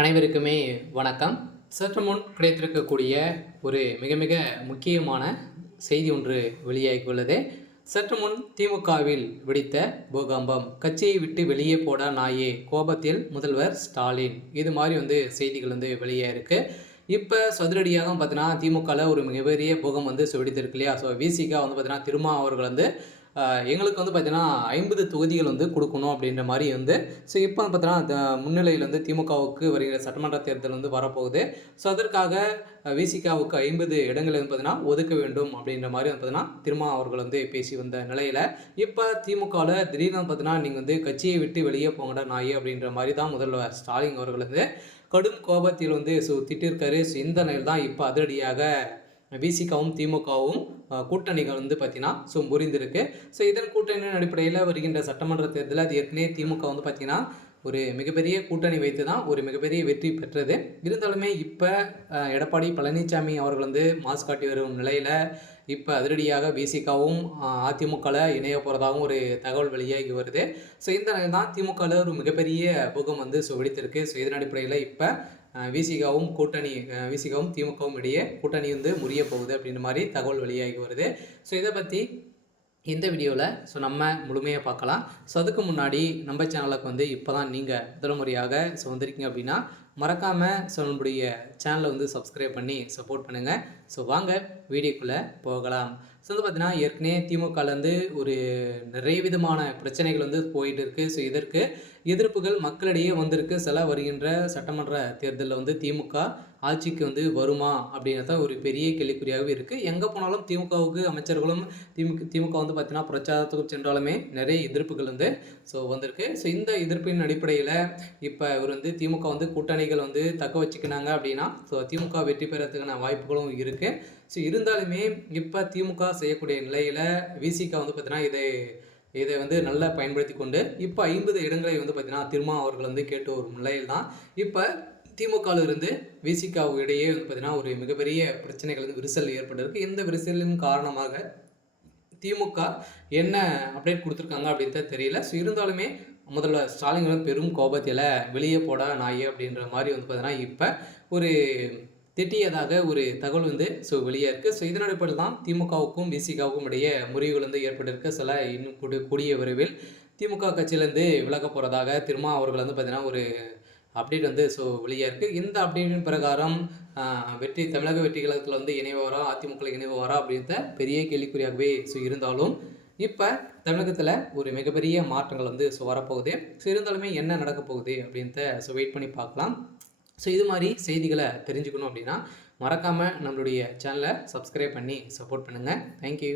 அனைவருக்குமே வணக்கம். சற்று முன் கிடைத்திருக்கக்கூடிய ஒரு மிக மிக முக்கியமான செய்தி ஒன்று வெளியாகியுள்ளது. சற்று முன் திமுகவில் வெடித்த பூகம்பம், கட்சியை விட்டு வெளியே போடா நாயே, கோபத்தில் முதல்வர் ஸ்டாலின், இது மாதிரி செய்திகள் வெளியாயிருக்கு. இப்போ சதுரடியாக பார்த்தீங்கன்னா திமுகவில் ஒரு மிகப்பெரிய பூகம் வெடித்திருக்கு இல்லையா. ஸோ விசிகா பார்த்தீங்கன்னா திருமா அவர்கள் எங்களுக்கு பார்த்தீங்கன்னா 50 தொகுதிகள் கொடுக்கணும் அப்படின்ற மாதிரி ஸோ இப்போ பார்த்தீங்கன்னா முன்னிலையில் திமுகவுக்கு வருகிற சட்டமன்ற தேர்தல் வரப்போகுது. ஸோ அதற்காக விசிகாவுக்கு 50 இடங்கள் பார்த்தீங்கன்னா ஒதுக்க வேண்டும் அப்படின்ற மாதிரி பார்த்தீங்கன்னா திருமா அவர்கள் பேசி வந்த நிலையில் இப்போ திமுகவில் திடீர்னு பார்த்தீங்கன்னா நீங்கள் கட்சியை விட்டு வெளியே போங்கடா நாயே அப்படின்ற மாதிரி தான் முதல்வர் ஸ்டாலின் அவர்கள் கடும் கோபத்தில் திட்டிருக்காரு. ஸோ இந்த நிலையில் தான் இப்போ அதிரடியாக விசிகாவும் திமுகவும் கூட்டணிகள் பார்த்தீங்கன்னா முறிந்திருக்கு. ஸோ இதன் கூட்டணியின் அடிப்படையில் வருகின்ற சட்டமன்ற தேர்தலில் அது ஏற்கனவே திமுக பார்த்தீங்கன்னா ஒரு மிகப்பெரிய கூட்டணி வைத்து தான் ஒரு மிகப்பெரிய வெற்றி பெற்றது. இருந்தாலுமே இப்போ எடப்பாடி பழனிசாமி அவர்கள் மாஸ் காட்டி வரும் நிலையில் இப்போ அதிரடியாக விசிகாவும் அதிமுகவில் இணைய போகிறதாகவும் ஒரு தகவல் வெளியாகி வருது. ஸோ இந்த நிலையில் தான் திமுகவில் ஒரு மிகப்பெரிய பூகம் வெடித்திருக்கு. ஸோ இதன் அடிப்படையில் இப்போ விசிகாவும் திமுகவும் இடையே கூட்டணி முறிய போகுது அப்படின்ற மாதிரி தகவல் வெளியாகி வருது. ஸோ இதை பற்றி இந்த வீடியோவில் நம்ம முழுமையாக பார்க்கலாம். ஸோ அதுக்கு முன்னாடி நம்ம சேனலுக்கு இப்போ தான் நீங்கள் முதல் முறையாக வந்திருக்கீங்க அப்படின்னா மறக்காமல் நம்மளுடைய சேனலை சப்ஸ்கிரைப் பண்ணி சப்போர்ட் பண்ணுங்கள். ஸோ வாங்க வீடியோக்குள்ளே போகலாம். ஸோ பார்த்தீங்கன்னா ஏற்கனவே திமுகலேருந்து ஒரு நிறைய விதமான பிரச்சனைகள் போயிட்டு இருக்குது. ஸோ இதற்கு எதிர்ப்புகள் மக்களிடையே வந்திருக்கு. சில வருகின்ற சட்டமன்ற தேர்தலில் திமுக ஆட்சிக்கு வருமா அப்படின்றத ஒரு பெரிய கேள்விக்குறியாகவே இருக்குது. எங்கே போனாலும் திமுகவுக்கு அமைச்சர்களும் திமுக பார்த்தீங்கன்னா பிரச்சாரத்துக்கு சென்றாலுமே நிறைய எதிர்ப்புகள் வந்திருக்கு. ஸோ இந்த எதிர்ப்பின் அடிப்படையில் இப்போ இவர் திமுக கூட்டணிகள் தக்க வச்சுக்கினாங்க அப்படின்னா ஸோ திமுக வெற்றி பெறத்துக்கான வாய்ப்புகளும் இருக்குது. ஸோ இருந்தாலுமே இப்போ திமுக செய்யக்கூடிய நிலையில் விசிகா பார்த்தீங்கன்னா இதை நல்லா பயன்படுத்தி கொண்டு இப்போ 50 இடங்களை பார்த்தீங்கன்னா திருமா அவர்கள் கேட்டு வரும் நிலையில் தான் இப்போ திமுகவிலிருந்து விசிகா இடையே பார்த்தீங்கன்னா ஒரு மிகப்பெரிய பிரச்சனைகள் விரிசல் ஏற்பட்டிருக்கு. இந்த விரிசலின் காரணமாக திமுக என்ன அப்டேட் கொடுத்துருக்காங்க அப்படின்றத தெரியல. ஸோ இருந்தாலுமே முதல்வர் ஸ்டாலின் பெரும் கோபத்தில் வெளியே போடா நாயே அப்படின்ற மாதிரி பார்த்தீங்கன்னா இப்போ ஒரு திட்டியதாக ஒரு தகவல் வெளியே இருக்குது. ஸோ இதன் அடிப்படையில் தான் திமுகவுக்கும் விசிகாவுக்கும் இடையே முறிவுகள் ஏற்பட்டிருக்கு. சில இன்னும் கூடிய விரைவில் திமுக கட்சியிலேருந்து விலக போகிறதாக திருமா அவர்கள் பார்த்தீங்கன்னா ஒரு அப்டேட் வெளியே இருக்குது. இந்த அப்டேட்டின் பிரகாரம் தமிழக வெற்றி கழகத்தில் இணைவாரா, அதிமுக இணைவாரா அப்படின்ற பெரிய கேள்விக்குறியாகவே இருந்தாலும் இப்போ தமிழகத்தில் ஒரு மிகப்பெரிய மாற்றங்கள் வரப்போகுது. ஸோ இருந்தாலுமே என்ன நடக்க போகுது அப்படின்றத வெயிட் பண்ணி பார்க்கலாம். ஸோ இது மாதிரி செய்திகளை தெரிஞ்சுக்கணும் அப்படின்னா மறக்காமல் நம்மளுடைய சேனலை சப்ஸ்கிரைப் பண்ணி சப்போர்ட் பண்ணுங்கள். தேங்க்யூ.